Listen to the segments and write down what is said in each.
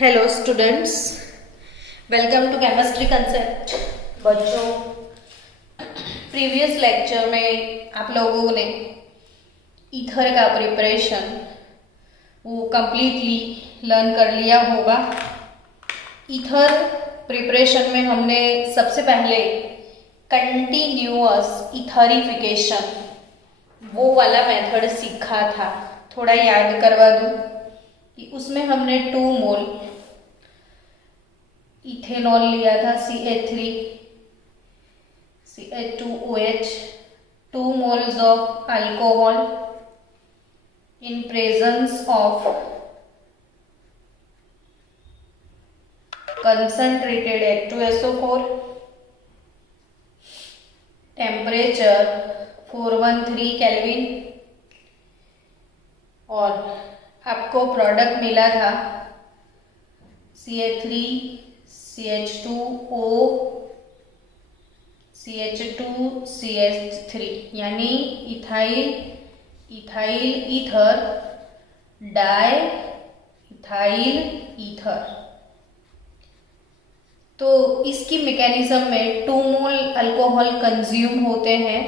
Hello students, welcome to chemistry concept. बच्चों, previous lecture में आप लोगों ने ईथर का प्रिपरेशन वो कंप्लीटली लर्न कर लिया होगा। ईथर प्रिपरेशन में हमने सबसे पहले कंटिन्यूअस ईथरिफिकेशन वो वाला मेथड सीखा था। थोड़ा याद करवा दूँ कि उसमें हमने 2 मोल इथेनॉल लिया था, CH3 CH2OH, 2 moles of alcohol in presence of concentrated H2SO4, temperature 413 kelvin, और आपको प्रोडक्ट मिला था CH3 CH2O CH2 CH3 यानी ethyl ether di ethyl ether. तो इसकी मैकेनिज्म में 2 मोल अल्कोहल कंज्यूम होते हैं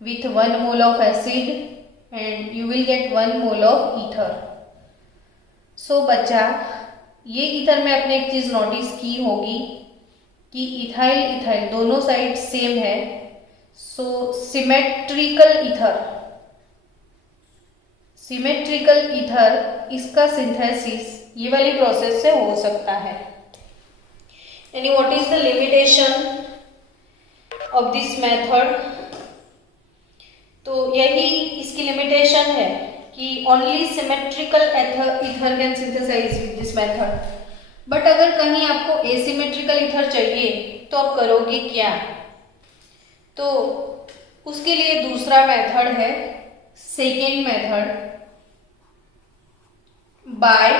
with 1 mole of acid and you will get 1 mole of ether. So बच्चा, ये ईथर में आपने एक चीज नोटिस की होगी कि इथाइल दोनों साइड सेम है। सो सिमेट्रिकल ईथर इसका सिंथेसिस ये वाली प्रोसेस से हो सकता है। यानी what is the limitation of this method? तो यही इसकी लिमिटेशन है कि only symmetrical ether can synthesize with this method. But अगर कहीं आपको एसिमेट्रिकल ईथर चाहिए तो आप करोगे क्या? तो उसके लिए दूसरा मेथड है, second method, bye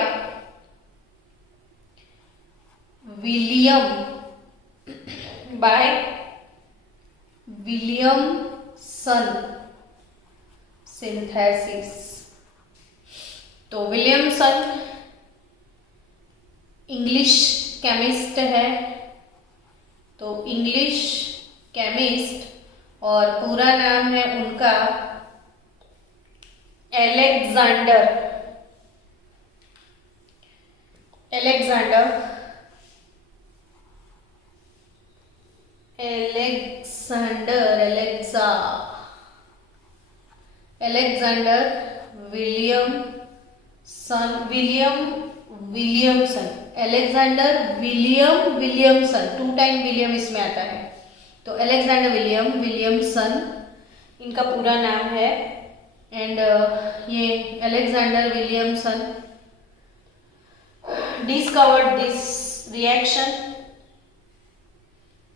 Williamson synthesis. तो विलियमसन इंग्लिश केमिस्ट है, तो इंग्लिश केमिस्ट और पूरा नाम है उनका अलेक्जेंडर विलियमसन 2 टाइम विलियम इसमें आता है। तो अलेक्जेंडर विलियमसन इनका पूरा नाम है। एंड ये Alexander Williamson discovered this reaction.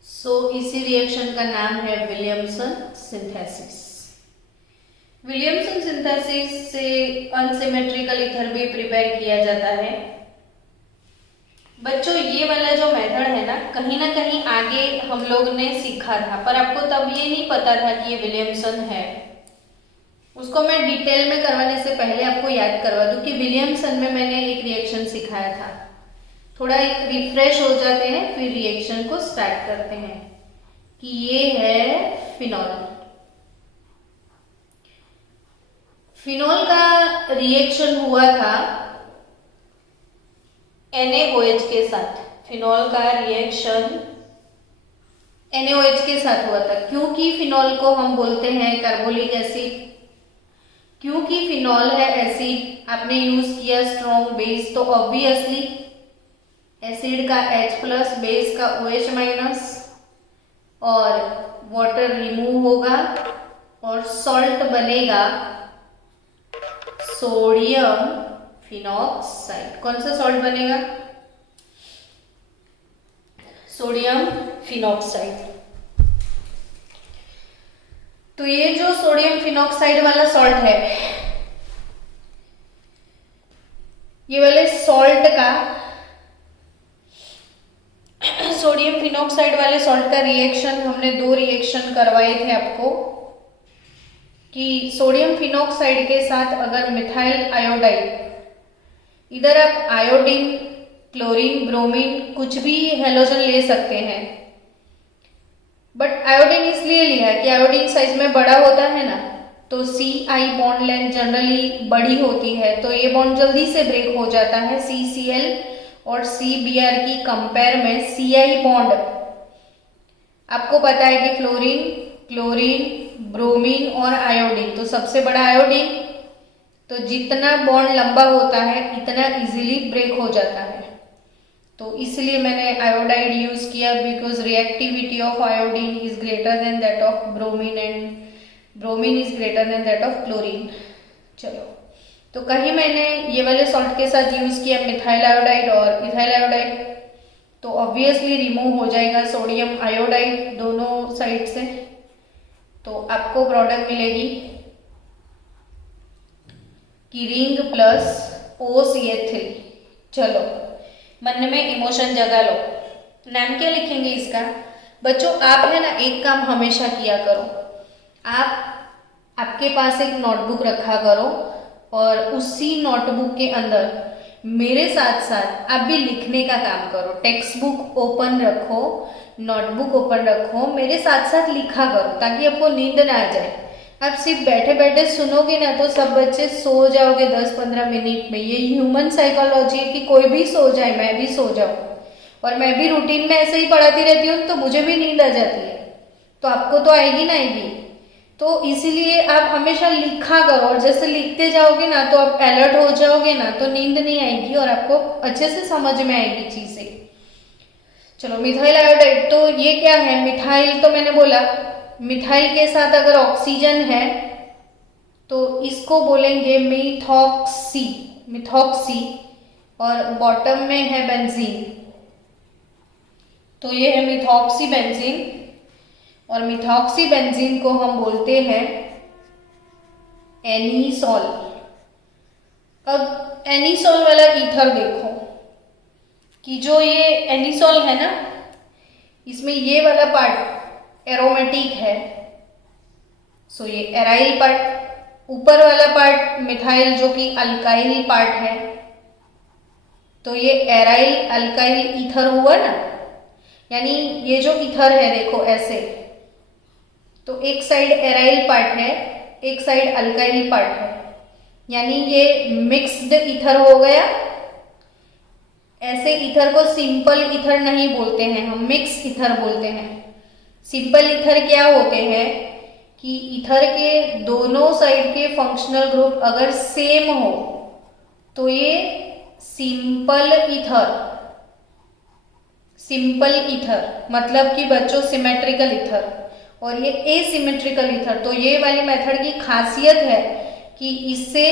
So इसी रिएक्शन का नाम है विलियमसन सिंथेसिस। विलियमसन सिंथेसिस से अनसिमेट्रिकल ईथर भी प्रिपेयर किया जाता है। बच्चों, ये वाला जो मेथड है ना कहीं आगे हम लोग ने सीखा था, पर आपको तब ये नहीं पता था कि ये विलियमसन है। उसको मैं डिटेल में करवाने से पहले आपको याद करवा दूं कि विलियमसन में मैंने एक रिएक्शन सिखाया था। थोड़ा रिफ्रेश हो जाते हैं, फिर रिएक्शन को स्टार्ट करते हैं कि ये है फिनॉल का रिएक्शन हुआ था NaOH के साथ। फिनॉल का रिएक्शन NaOH के साथ हुआ था। क्योंकि फिनॉल को हम बोलते हैं कार्बोलिक एसिड, क्योंकि फिनॉल है एसिड, आपने यूज किया स्ट्रॉन्ग बेस, तो ऑब्वियसली एसिड का H+, बेस का OH- और वाटर रिमूव होगा और सॉल्ट बनेगा सोडियम फिनॉक्साइड। कौन सा सॉल्ट बनेगा? Sodium phenoxide. तो ये जो सोडियम फिनॉक्साइड वाला सॉल्ट है, ये वाले सॉल्ट का सोडियम फिनॉक्साइड वाले सॉल्ट का रिएक्शन हमने 2 रिएक्शन करवाए थे आपको कि सोडियम फिनॉक्साइड के साथ अगर मिथाइल आयोडाइड इधर आप आयोडीन, क्लोरीन, ब्रोमीन कुछ भी हेलोजन ले सकते हैं, बट आयोडीन इसलिए लिया कि आयोडीन साइज में बड़ा होता है ना, तो CI बॉन्ड लेंथ जनरली बड़ी होती है, तो ये बॉन्ड जल्दी से ब्रेक हो जाता है। CCl और CBr की कंपेयर में CI बॉन्ड, आपको पता है कि फ्लोरीन, क्लोरीन, ब्रोमीन और आयोडीन, तो सबसे बड़ा आयोडीन, तो जितना बॉन्ड लंबा होता है इतना इजीली ब्रेक हो जाता है। तो इसलिए मैंने आयोडाइड यूज किया, because reactivity of iodine is greater than that of bromine and bromine is greater than that of chlorine. चलो, तो कहीं मैंने ये वाले सॉल्ट के साथ यूज किया मिथाइल आयोडाइड और इथाइल आयोडाइड, तो ऑब्वियसली रिमूव हो जाएगा सोडियम आयोडाइड दोनों साइड से, तो आपको प्रोडक्ट मिलेगी कि रिंग प्लस OCH3। चलो, मन में इमोशन जगा लो, नाम क्या लिखेंगे इसका? बच्चों आप है ना, एक काम हमेशा किया करो, आपके पास एक नोटबुक रखा करो और उसी नोटबुक के अंदर मेरे साथ साथ आप भी लिखने का काम करो। टेक्स्ट बुक ओपन रखो, नोटबुक ओपन रखो, मेरे साथ साथ लिखा करो ताकि आपको नींद ना आ जाए। आप सिर्फ बैठे बैठे सुनोगे ना तो सब बच्चे सो जाओगे 10-15 मिनट में। ये ह्यूमन साइकोलॉजी है कि कोई भी सो जाए, मैं भी सो जाऊं, और मैं भी रूटीन में ऐसे ही पढ़ाती रहती हूँ तो मुझे भी नींद आ जाती है, तो आपको तो आएगी ना आएगी। तो इसीलिए आप हमेशा लिखा करो, और जैसे लिखते जाओगे ना तो आप अलर्ट हो जाओगे ना, तो नींद नहीं आएगी और आपको अच्छे से समझ में आएगी चीजें। चलो, मिथाइल आयोडाइड, तो ये क्या है? मिथाइल तो मैंने बोला, मिथाइल के साथ अगर ऑक्सीजन है तो इसको बोलेंगे मिथॉक्सी, मिथॉक्सी, और बॉटम में है बेंजीन, तो ये है मिथॉक्सी बेंजीन, और मिथॉक्सी बेंजीन को हम बोलते हैं एनीसॉल। अब एनीसॉल वाला ईथर देखो कि जो ये एनीसॉल है ना, इसमें ये वाला पार्ट एरोमेटिक है, सो ये एराइल पार्ट, ऊपर वाला पार्ट मिथाइल जो कि अल्काइल पार्ट है, तो ये एराइल अल्काइल ईथर हुआ ना। यानी ये जो ईथर है देखो ऐसे, तो एक साइड एराइल पार्ट है, एक साइड अल्काइल पार्ट है, यानी ये मिक्स्ड ईथर हो गया। ऐसे ईथर को सिंपल ईथर नहीं बोलते हैं, हम मिक्स ईथर बोलते हैं। सिंपल ईथर क्या होते हैं कि ईथर के दोनों साइड के फंक्शनल ग्रुप अगर सेम हो तो ये सिंपल ईथर, सिंपल ईथर मतलब कि बच्चों सिमेट्रिकल ईथर, और ये एसिमेट्रिकल ईथर। तो ये वाली मेथड की खासियत है कि इससे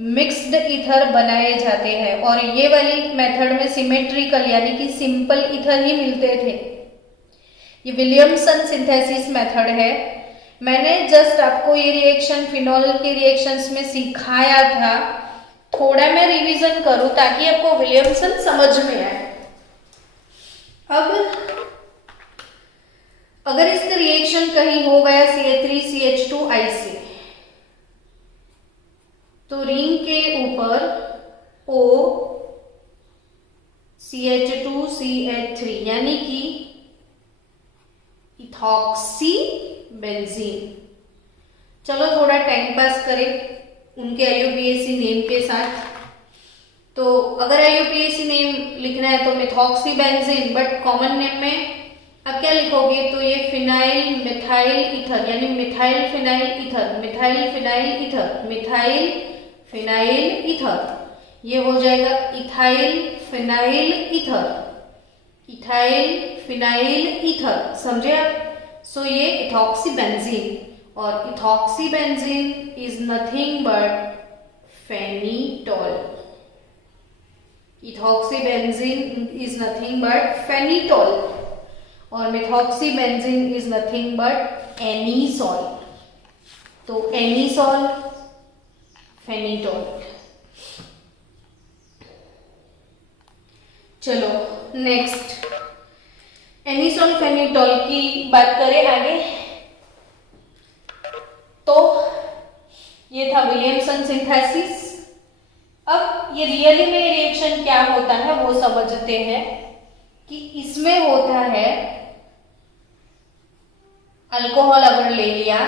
मिक्स्ड ईथर बनाए जाते हैं, और ये वाली मेथड में सिमेट्रिकल यानी कि सिंपल ईथर ही मिलते थे। ये विलियमसन सिंथेसिस मेथड है। मैंने जस्ट आपको ये रिएक्शन फिनॉल के रिएक्शंस में सिखाया था, थोड़ा मैं रिवीजन करूं ताकि आपको विलियमसन समझ में आए। अब अगर इसका रिएक्शन कहीं हो गया CH3CH2IC, तो रिंग के ऊपर O CH2CH3 यानी कि इथॉक्सी बेंजीन। चलो थोड़ा टाइम पास करें उनके IUPAC नेम के साथ। तो अगर IUPAC नेम लिखना है तो methoxy benzene, but common name में अब क्या लिखोगे? तो ये फिनाइल मिथाइल ईथर यानी methyl phenyl ether, methyl phenyl ether, methyl phenyl ether, ये हो जाएगा ethyl phenyl ether, ethyl phenyl ether. समझे आप? सो ये इथॉक्सी बेंजीन, और ethoxy benzene is nothing but phenetole. Ethoxy benzene is nothing but phenetole, और methoxy benzene is nothing but anisole. तो anisole, फेनिटॉल। चलो नेक्स्ट, एनीसॉल फेनिटॉल की बात करें आगे। तो ये था विलियमसन सिंथेसिस। अब ये रियली में रिएक्शन क्या होता है वो समझते हैं कि इसमें होता है अल्कोहल अगर ले लिया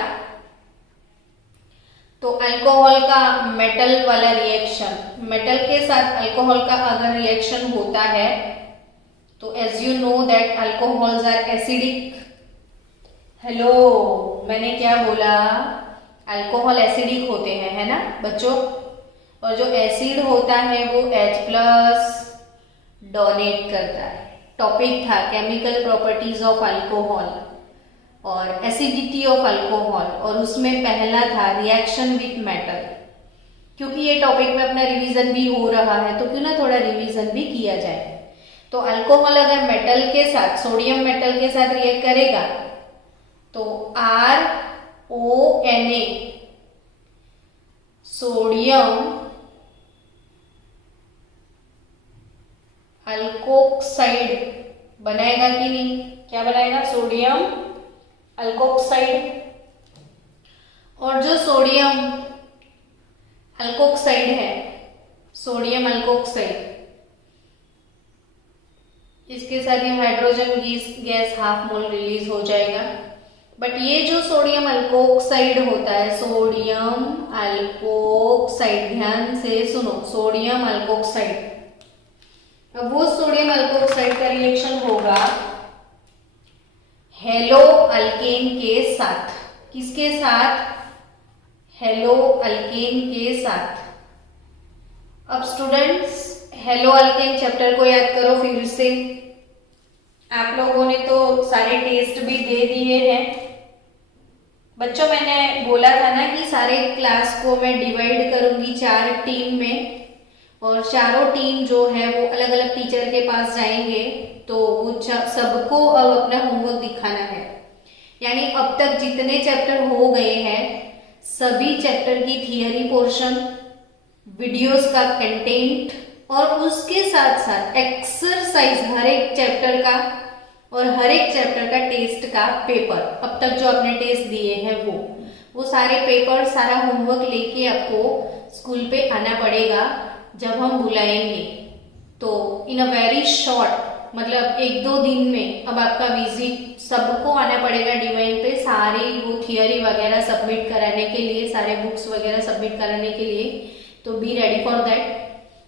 तो अल्कोहल का मेटल वाला रिएक्शन, मेटल के साथ अल्कोहल का अगर रिएक्शन होता है तो as you know that alcohols are acidic. Hello, मैंने क्या बोला? अल्कोहल एसिडिक होते हैं, है ना बच्चों? और जो एसिड होता है वो H+ डोनेट करता है। टॉपिक था केमिकल प्रॉपर्टीज ऑफ अल्कोहल और एसिडिटी ऑफ अल्कोहल, और उसमें पहला था रिएक्शन विथ मेटल। क्योंकि ये टॉपिक में अपना रिवीजन भी हो रहा है तो क्यों ना थोड़ा रिवीजन भी किया जाए। तो अल्कोहल अगर मेटल के साथ, सोडियम मेटल के साथ रिएक्ट करेगा तो RONA सोडियम अल्कोक्साइड बनाएगा कि नहीं? क्या बनाएगा? Sodium alkoxide. और जो सोडियम अल्कोक्साइड है, सोडियम अल्कोक्साइड, इसके साथ ये hydrogen gas half mole release हो जाएगा। बट ये जो सोडियम अल्कोक्साइड होता है, सोडियम अल्कोक्साइड, ध्यान से सुनो, सोडियम अल्कोक्साइड, अब वो सोडियम अल्कोक्साइड का रिएक्शन होगा हेलो अल्केन के साथ। किसके साथ? हेलो अल्केन के साथ। अब स्टूडेंट्स, हेलो अल्केन चैप्टर को याद करो फिर से। आप लोगों ने तो सारे टेस्ट भी दे दिए हैं बच्चों। मैंने बोला था ना कि सारे क्लास को मैं डिवाइड करूंगी 4 टीम में, और चारों टीम जो है वो अलग अलग टीचर के पास जाएंगे, तो वो सबको अब अपना होमवर्क दिखाना है। यानी अब तक जितने चैप्टर हो गए हैं सभी चैप्टर की थियरी पोर्शन, वीडियोस का कंटेंट और उसके साथ साथ एक्सरसाइज हर एक चैप्टर का और हर एक चैप्टर का टेस्ट का पेपर, अब तक जो आपने टेस्ट दिए हैं वो सारे पेपर, सारा होमवर्क लेके आपको स्कूल पे आना पड़ेगा जब हम बुलाएंगे। तो इन अ वेरी शॉर्ट, मतलब 1-2 दिन में अब आपका विजिट, सबको आना पड़ेगा डिवाइन पे, सारे वो थियरी वगैरह सबमिट कराने के लिए, सारे बुक्स वगैरह सबमिट कराने के लिए। तो बी रेडी फॉर दैट।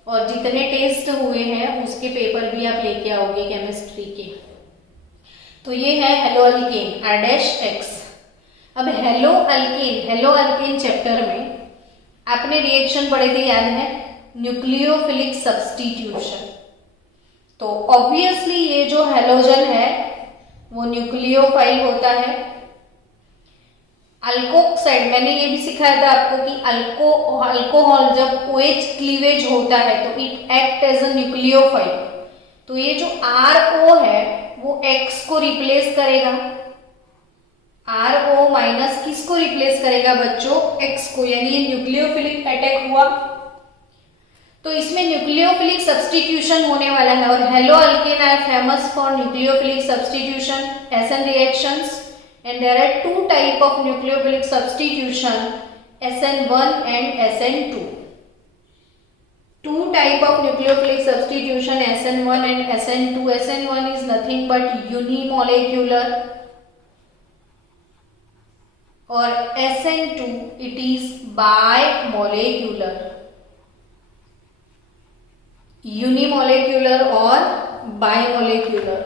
और जितने टेस्ट हुए हैं उसके पेपर भी आप लेके आओगे केमिस्ट्री के। तो ये है हेलो अल्केन R'(X). अब हेलो अल्केन चैप्टर में आपने रिएक्शन पढ़े थे, याद है? Nucleophilic substitution. तो ऑब्वियसली ये जो हेलोजन है वो न्यूक्लियोफाइल होता है। अल्कोक्साइड, मैंने ये भी सिखाया था आपको कि अल्कोहल जब OH क्लीवेज होता है तो it act as a nucleophile. तो ये जो RO है वो X को रिप्लेस करेगा, RO माइनस किसको रिप्लेस करेगा बच्चों? X को, यानी ये न्यूक्लियोफिलिक अटैक हुआ। तो इसमें न्यूक्लियोफिलिक सब्स्टिट्यूशन होने वाला है। और haloalkane are famous for nucleophilic substitution, SN reactions, and there are 2 type of nucleophilic substitution, SN1 and SN2. 2 type of nucleophilic substitution, SN1 and SN2. SN1 is nothing but unimolecular, और SN2 it is bimolecular, यूनिमोलेक्यूलर और बाइमोलेक्यूलर।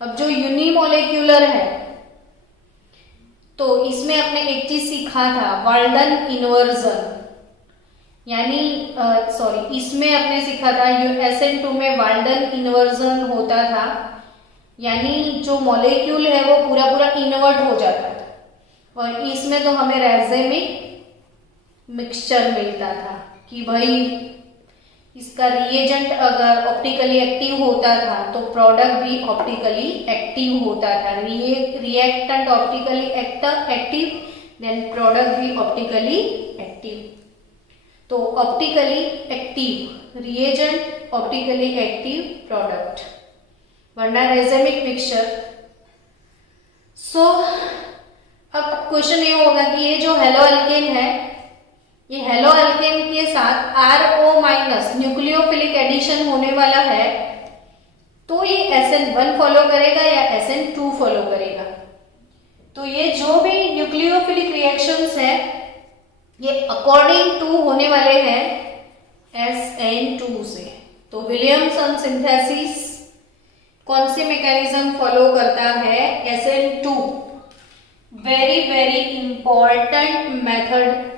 अब जो यूनिमोलेक्यूलर है तो इसमें आपने एक चीज सीखा था, वाल्डन इन्वर्जन, यानी इसमें आपने सीखा था SN2 में वाल्डन इन्वर्जन होता था, यानी जो मॉलिक्यूल है वो पूरा पूरा इन्वर्ट हो जाता था। और इसमें तो हमें रेजेमिक मिक्सचर मिलता था कि भाई इसका रिएजेंट अगर ऑप्टिकली एक्टिव होता था तो प्रोडक्ट भी ऑप्टिकली एक्टिव होता था। Reactant optically active, then product भी ऑप्टिकली एक्टिव। तो optically active reagent, optically active product, वरना रेजेमिक मिक्सचर। सो अब क्वेश्चन ये होगा कि ये जो हेलो अल्केन है ये हेलो अल्केन के साथ RO माइनस न्यूक्लियोफिलिक एडिशन होने वाला है, तो ये SN1 फॉलो करेगा या SN2 फॉलो करेगा। तो ये जो भी न्यूक्लियोफिलिक रिएक्शंस है ये अकॉर्डिंग टू होने वाले हैं SN2 से। तो विलियमसन सिंथेसिस कौन से मैकेनिज्म फॉलो करता है? SN2। Very very important method.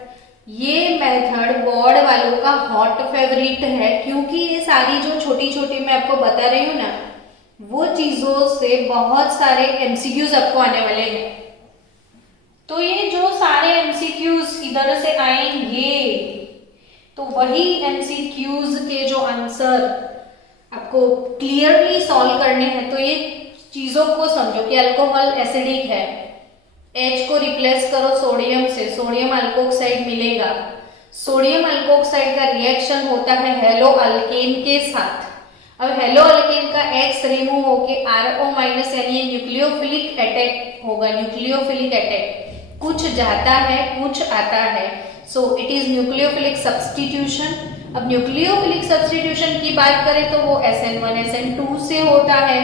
ये मेथड बोर्ड वालों का हॉट फेवरेट है, क्योंकि ये सारी जो छोटी छोटी मैं आपको बता रही हूँ ना, वो चीजों से बहुत सारे MCQs आपको आने वाले हैं। तो ये जो सारे MCQs इधर से आएंगे, तो वही MCQs के जो आंसर आपको क्लियरली सॉल्व करने हैं। तो ये चीजों को समझो कि अल्कोहल एसिडिक है, H को रिप्लेस करो सोडियम से, सोडियम अल्कोक्साइड मिलेगा। सोडियम अल्कोक्साइड का रिएक्शन होता है हेलो अल्केन के साथ। अब हेलो अल्केन का X रिमूव होके RO माइनस यानी न्यूक्लियोफिलिक अटैक होगा। न्यूक्लियोफिलिक अटैक, कुछ जाता है कुछ आता है, so it is nucleophilic substitution. अब न्यूक्लियोफिलिक सब्स्टिट्यूशन की बात करें तो वो SN1 SN2 से होता है।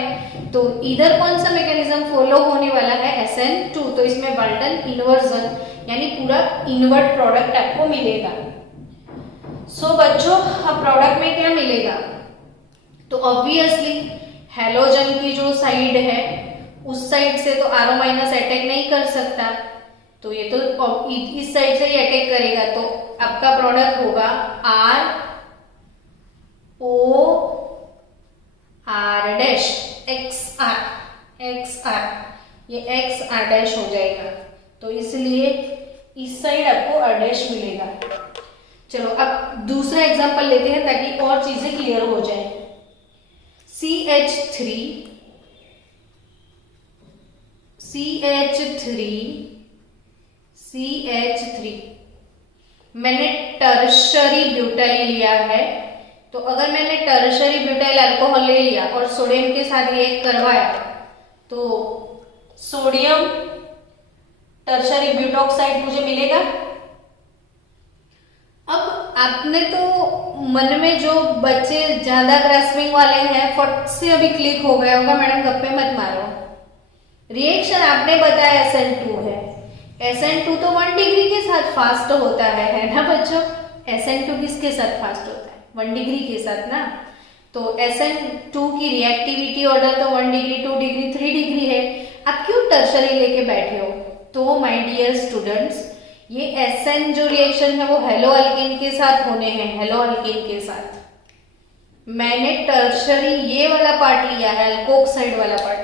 तो इधर कौन सा मैकेनिज्म फॉलो होने वाला है? SN2। तो इसमें वाल्टन इन्वर्जन यानी पूरा इन्वर्ट प्रोडक्ट आपको मिलेगा। सो बच्चों, अब प्रोडक्ट में क्या मिलेगा? तो ऑब्वियसली हैलोजन की जो साइड है उस साइड से तो RO माइनस अटैक नहीं कर सकता, तो ये तो इस साइड से ही अटैक करेगा। तो आपका प्रोडक्ट होगा ROR डैश XR, ये XR डैश हो जाएगा। तो इसलिए इस साइड आपको R डैश मिलेगा। चलो अब दूसरा एग्जांपल लेते हैं ताकि और चीजें क्लियर हो जाए। CH3 मैंने टर्शरी ब्यूटाइल लिया है। तो अगर मैंने टर्शरी ब्यूटाइल अल्कोहल ले लिया और सोडियम के साथ ये करवाया, तो सोडियम टर्शरी ब्यूटॉक्साइड मुझे मिलेगा। अब आपने तो मन में जो बच्चे ज्यादा ग्रास्पिंग वाले हैं फट से अभी क्लिक हो गया होगा, मैडम गप्पे मत मारो। रिएक्शन आपने बताया SN2 है, SN2 तो 1 डिग्री के साथ फास्ट होता है ना बच्चों? SN2 किसके साथ फास्ट होता है? 1 डिग्री के साथ ना। तो SN2 की रिएक्टिविटी ऑर्डर तो 1 डिग्री 2 डिग्री 3 डिग्री है। आप क्यों टर्शरी लेके बैठे हो? तो माय डियर स्टूडेंट्स, ये SN जो रिएक्शन है वो हेलो अल्केन के साथ होने हैं, हेलो अल्केन के साथ। मैंने टर्शरी ये वाला पार्ट लिया है, अल्कोक्साइड वाला पार्ट।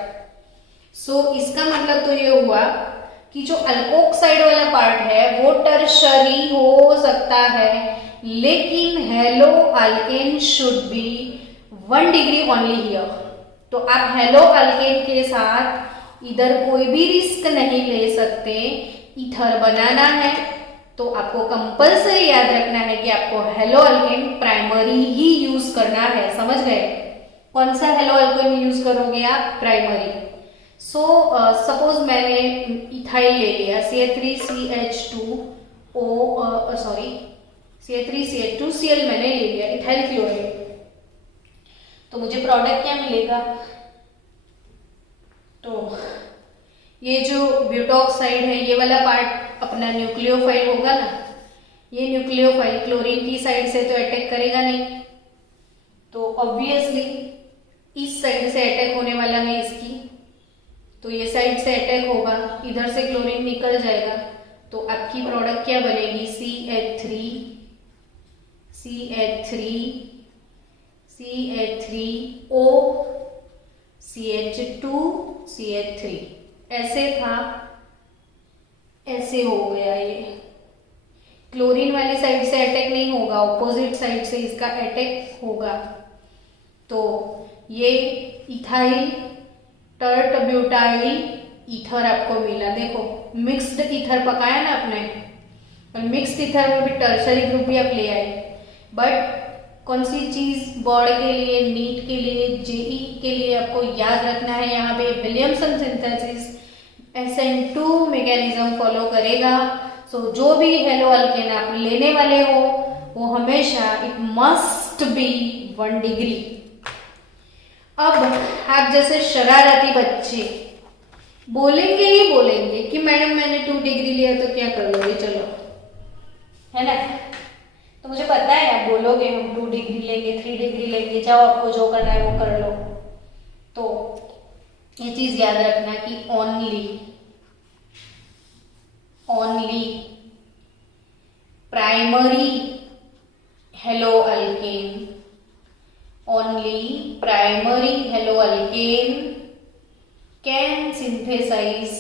सो इसका मतलब तो ये हुआ कि जो अल्कोक्साइड वाला पार्ट है वो टर्शरी हो सकता है, लेकिन hello alkane should be 1 degree only here. तो आप हेलो अल्केन के साथ इधर कोई भी रिस्क नहीं ले सकते। ईथर बनाना है तो आपको कंपल्सरी याद रखना है कि आपको हेलो अल्केन प्राइमरी ही यूज करना है। समझ गए? कौन सा हेलो अल्केन यूज करोगे आप? प्राइमरी। सो सपोज मैंने इथाइल ले लिया, CH3CH2Cl मैंने ले लिया, इथाइल क्लोराइड। तो मुझे प्रोडक्ट क्या मिलेगा? तो ये जो ब्यूटॉक्साइड है ये वाला पार्ट अपना न्यूक्लियोफाइल होगा ना। ये न्यूक्लियोफाइल क्लोरीन की साइड से तो अटैक करेगा नहीं, तो ऑब्वियसली इस साइड से अटैक होने वाला है इसकी। तो ये साइड से अटैक होगा, इधर से क्लोरीन निकल जाएगा। तो आपकी प्रोडक्ट क्या बनेगी? CH3O CH2CH3। ऐसे था, ऐसे हो गया। ये क्लोरीन वाली साइड से अटैक नहीं होगा, ऑपोजिट साइड से इसका अटैक होगा। तो ये इथाइल टर्ट ब्यूटाइल ईथर आपको मिला। देखो मिक्स्ड ईथर पकाया ना आपने, और मिक्स्ड ईथर में भी टर्शरी ग्रुप भी आप ले आए। बट कौन सी चीज बोर्ड के लिए, नीट के लिए, जेई के लिए आपको याद रखना है, यहाँ पे Williamson synthesis SN2 mechanism follow करेगा। सो जो भी हेलो अल्केन आप लेने वाले हो वो हमेशा इट मस्ट बी 1 डिग्री। अब आप जैसे शरारती बच्चे बोलेंगे ही बोलेंगे कि मैडम मैंने 2 डिग्री लिया तो क्या कर लोगे, चलो, है ना। तो मुझे पता है आप बोलोगे हम 2 डिग्री लेंगे, 3 डिग्री लेंगे, जाओ आपको जो करना है वो कर लो। तो ये चीज याद रखना कि only primary haloalkane, only primary haloalkane can synthesize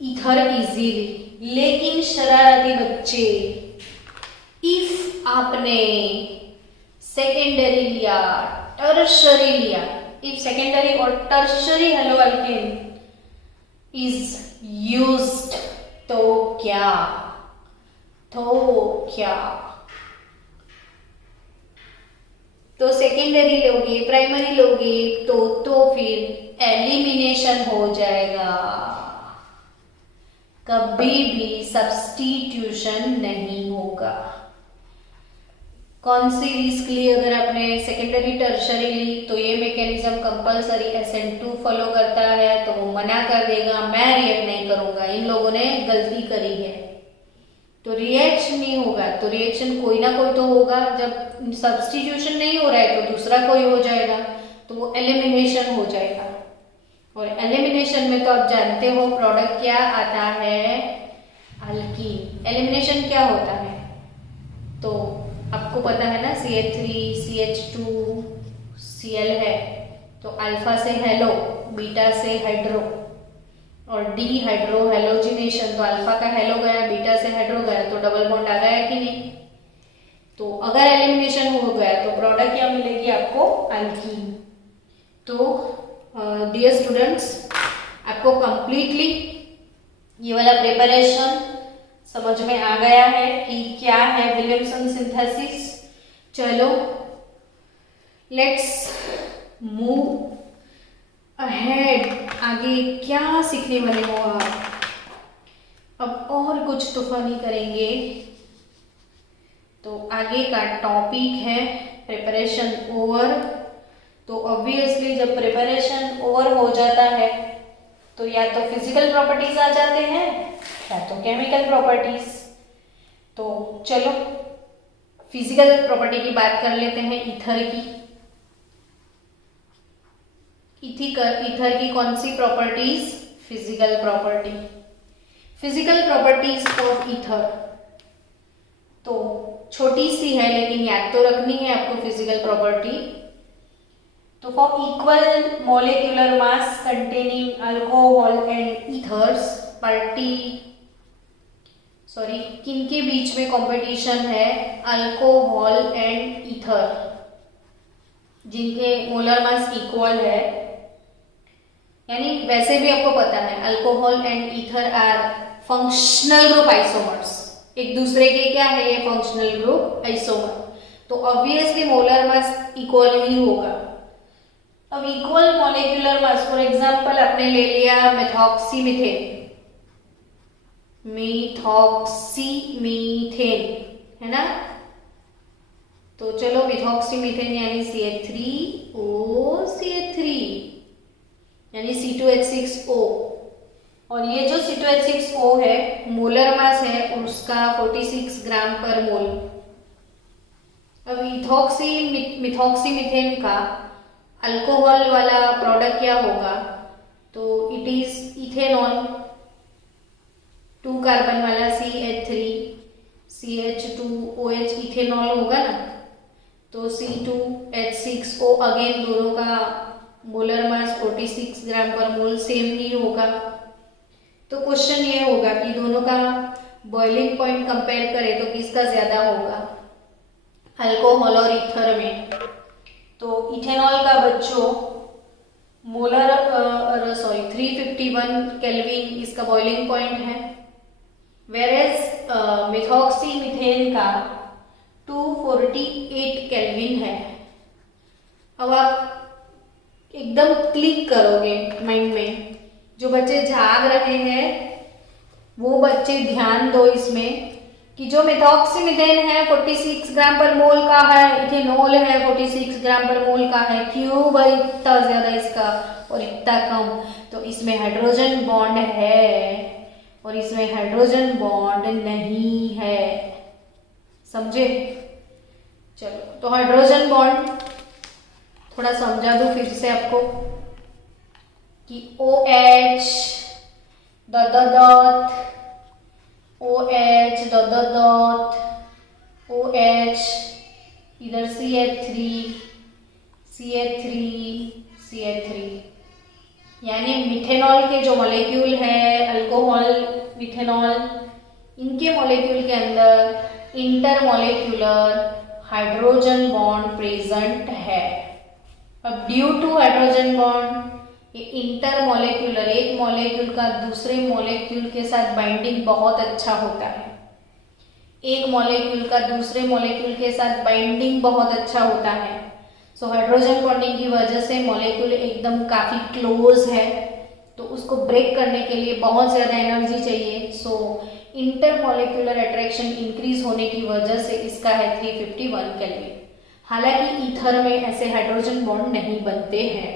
ether easily. लेकिन शरारती बच्चे, इफ आपने सेकेंडरी लिया, टर्शरी लिया, इफ सेकेंडरी और tertiary haloalkane is used, तो क्या तो सेकेंडरी लोगे, प्राइमरी लोगे तो फिर एलिमिनेशन हो जाएगा, कभी भी सब्स्टिट्यूशन नहीं होगा। कौन सी रिस्क ली? अगर आपने सेकेंडरी टर्शरी ली तो ये मैकेनिज्म कंपलसरी SN2 फॉलो करता है, तो वो मना कर देगा, मैं रिएक्ट नहीं करूंगा, इन लोगों ने गलती करी है, तो रिएक्शन नहीं होगा। तो रिएक्शन कोई ना कोई तो होगा, जब सब्स्टिट्यूशन नहीं हो रहा है तो दूसरा कोई हो जाएगा, तो वो एलिमिनेशन हो जाएगा। और एलिमिनेशन में तो आप जानते हो प्रोडक्ट क्या आता है, अल्कीन। एलिमिनेशन क्या होता है तो आपको पता है ना, CH3 CH2 Cl है, तो अल्फा से हेलो, बीटा से हाइड्रो, और डी हाइड्रो हेलोजिनेशन, तो अल्फा का हेलो गया, बीटा से हाइड्रो गया, तो डबल बॉन्ड आ गया कि नहीं। तो अगर एलिमिनेशन हो गया तो प्रोडक्ट क्या मिलेगी आपको, अल्कीन। तो डियर स्टूडेंट्स, आपको कंप्लीटली ये वाला प्रिपरेशन समझ में आ गया है कि क्या है विलियमसन सिंथेसिस। चलो लेट्स मूव अहेड, आगे क्या सीखने वाले हो आप। अब और कुछ तूफानी करेंगे, तो आगे का टॉपिक है प्रिपरेशन ओवर। तो ऑब्वियसली जब प्रिपरेशन ओवर हो जाता है तो या तो फिजिकल प्रॉपर्टीज आ जाते हैं या तो केमिकल प्रॉपर्टीज। तो चलो फिजिकल प्रॉपर्टी की बात कर लेते हैं, ईथर की। ईथर की कौन सी properties, physical property, physical properties of ether. तो छोटी सी है लेकिन याद तो रखनी है आपको फिजिकल प्रॉपर्टी। तो for equal molecular mass containing alcohol and ethers, किनके बीच में कंपटीशन है, अल्कोहल एंड ईथर, जिनके मोलर मास इक्वल है। यानी वैसे भी आपको पता है alcohol and ether are functional group isomers, एक दूसरे के क्या है, ये फंक्शनल ग्रुप आइसोमर। तो ऑब्वियसली मोलर मास इक्वल ही होगा। अब equal molecular mass, for example आपने ले लिया मिथॉक्सीमीथेन, है ना। तो चलो मिथॉक्सीमीथेन यानी CH3OCH3 यानी C2H6O, और ये जो C2H6O है मोलर मास है उसका 46 ग्राम पर मोल। अब मिथॉक्सीमीथेन का अल्कोहल वाला प्रोडक्ट क्या होगा, तो इट इज इथेनॉल, 2 कार्बन वाला CH3CH2OH इथेनॉल होगा ना। तो C2H6O अगेन दोनों का मोलर मास 46 ग्राम पर मोल सेम ही होगा। तो क्वेश्चन ये होगा कि दोनों का बॉइलिंग पॉइंट कंपेयर करें तो किसका ज्यादा होगा, अल्कोहल और ईथर में। तो इथेनॉल का बच्चों मोलर 351 केल्विन इसका बॉइलिंग पॉइंट है, वेरेज मिथॉक्सीमीथेन का 248 केल्विन है। अब आप एकदम क्लिक करोगे माइंड में, जो बच्चे जाग रहे हैं वो बच्चे ध्यान दो इसमें कि जो मेथॉक्सीमीथेन है 46 ग्राम पर मोल का है, इथेनॉल है 46 ग्राम पर मोल का है। क्यों भाई इतना ज्यादा इसका और इतना कम? तो इसमें हाइड्रोजन बॉन्ड है और इसमें हाइड्रोजन बॉन्ड नहीं है, समझे? चलो तो हाइड्रोजन बॉन्ड थोड़ा समझा दूं फिर से आपको कि OH dot OH dot OH इधर CH3 यानी मिथेनॉल के जो मॉलिक्यूल है, अल्कोहल मिथेनॉल, इनके मॉलिक्यूल के अंदर इंटरमॉलिक्यूलर हाइड्रोजन बॉन्ड प्रेजेंट है। अब ड्यू टू हाइड्रोजन बॉन्ड ये इंटरमॉलिक्यूलर, एक मॉलिक्यूल का दूसरे मॉलिक्यूल के साथ बाइंडिंग बहुत अच्छा होता है। एक मॉलिक्यूल का दूसरे मॉलिक्यूल के साथ बाइंडिंग बहुत अच्छा होता है। सो हाइड्रोजन बॉन्डिंग की वजह से मॉलिक्यूल एकदम काफी क्लोज है, तो उसको ब्रेक करने के लिए बहुत ज्यादा एनर्जी चाहिए। सो इंटरमॉलिक्यूलर अट्रैक्शन इंक्रीज होने की वजह से इसका है 351 केल्विन। हालांकि ईथर में ऐसे हाइड्रोजन बॉन्ड नहीं बनते हैं।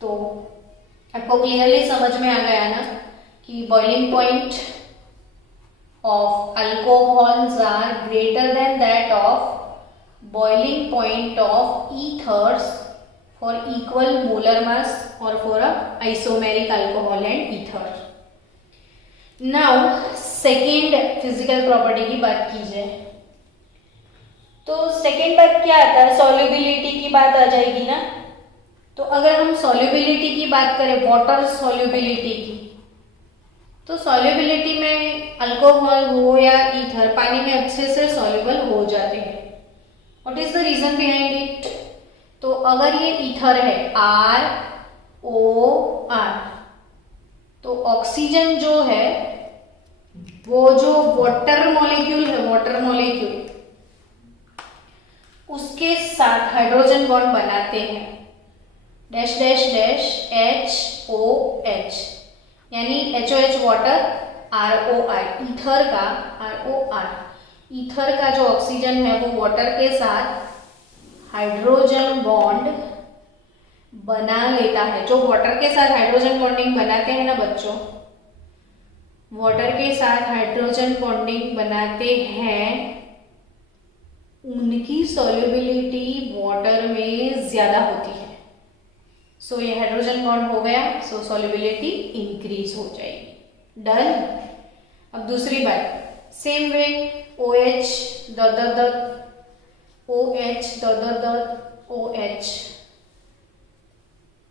तो आपको क्लियरली समझ में आ गया ना कि boiling point of alcohols are greater than that of boiling point of ethers for equal molar mass और for isomeric alcohol and ether. Now second physical property की बात की जाए तो सेकेंड बात क्या आता है? सॉल्युबिलिटी की बात आ जाएगी ना। तो अगर हम सॉल्युबिलिटी की बात करें, वाटर सॉल्युबिलिटी की, तो सॉल्युबिलिटी में अल्कोहल हो या ईथर पानी में अच्छे से सॉल्युबल हो जाते हैं। What is the reason behind it? तो अगर ये ईथर है ROR, तो ऑक्सीजन जो है वो जो वाटर मॉलिक्यूल है, वाटर मॉलिक्यूल उसके साथ हाइड्रोजन बॉन्ड बनाते हैं डैश डैश डैश HOH, यानी HOH वाटर, ROI ईथर का, ROR ईथर का जो ऑक्सीजन है वो वाटर के साथ हाइड्रोजन बॉन्ड बना लेता है। जो वाटर के साथ हाइड्रोजन बॉन्डिंग बनाते हैं ना बच्चों, वाटर के साथ हाइड्रोजन बॉन्डिंग बनाते हैं, उनकी सॉल्युबिलिटी वाटर में ज्यादा होती है। सो ये हाइड्रोजन बॉन्ड हो गया, सो सॉल्युबिलिटी इंक्रीज हो जाएगी। डन। अब दूसरी बात, सेम वे OH OH।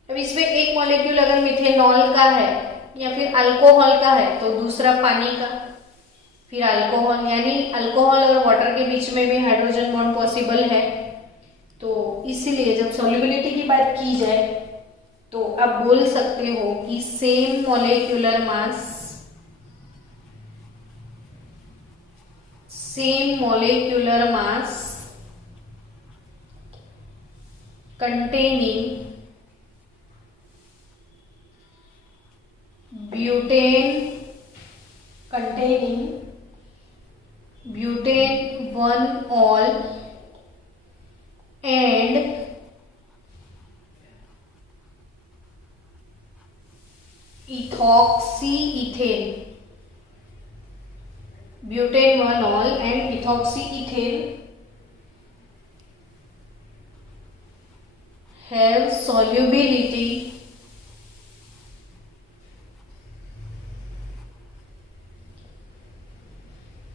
अब इसमें एक मॉलिक्यूल अगर मिथेनॉल का है या फिर अल्कोहल का है तो दूसरा पानी का, फिर अल्कोहल, यानी अल्कोहल और वाटर के बीच में भी हाइड्रोजन बॉन्ड पॉसिबल है। तो इसीलिए जब सॉल्युबिलिटी की बात की जाए तो आप बोल सकते हो कि same molecular mass containing butane 1-ol and ethoxyethane, butane 1-ol and ethoxyethane have solubility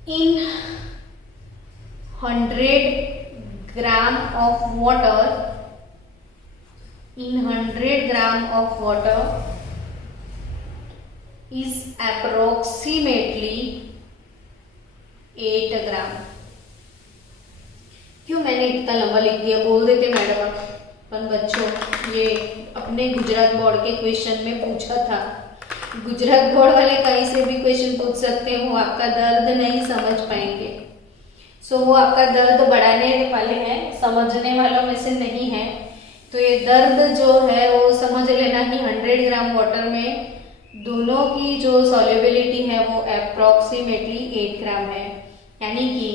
in 100 gram of water, is approximately 8 ग्राम। क्यों मैंने इतना लंबा लिख दिया? बोल देते मैडम अपन बच्चों, ये अपने गुजरात बोर्ड के क्वेश्चन में पूछा था। गुजरात बोर्ड वाले कहीं से भी क्वेश्चन पूछ सकते हो, आपका दर्द नहीं समझ पाएंगे। सो वो आपका दर्द बढ़ाने वाले हैं, समझने वालों में से नहीं है। तो ये दर्द जो है वो समझ लेना ही 100 ग्राम वाटर में दोनों की जो सॉल्युबिलिटी है वो अप्रोक्सीमेटली 8 ग्राम है, यानी कि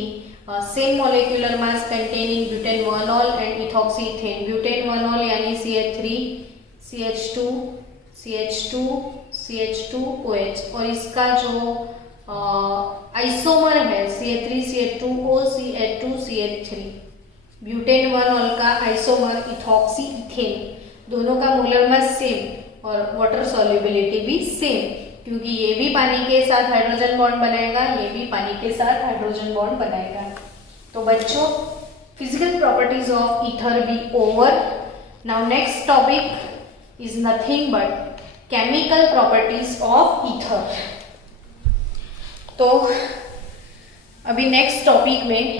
same molecular mass containing butane 1ऑल एंड इथॉक्सी इथेन। ब्यूटेन 1ऑल यानी CH3 CH2 CH2 CH2OH, और इसका जो आइसोमर है CH3 CH2O CH2 CH3। Butane 1ऑल का आइसोमर इथॉक्सी इथेन, दोनों का मोलर मास सेम और वाटर सॉल्युबिलिटी भी सेम, क्योंकि ये भी पानी के साथ हाइड्रोजन बॉन्ड बनाएगा, ये भी पानी के साथ हाइड्रोजन बॉन्ड बनाएगा। तो बच्चों, physical properties of ether be over. Now next topic is nothing but chemical properties of ether. तो अभी नेक्स्ट टॉपिक में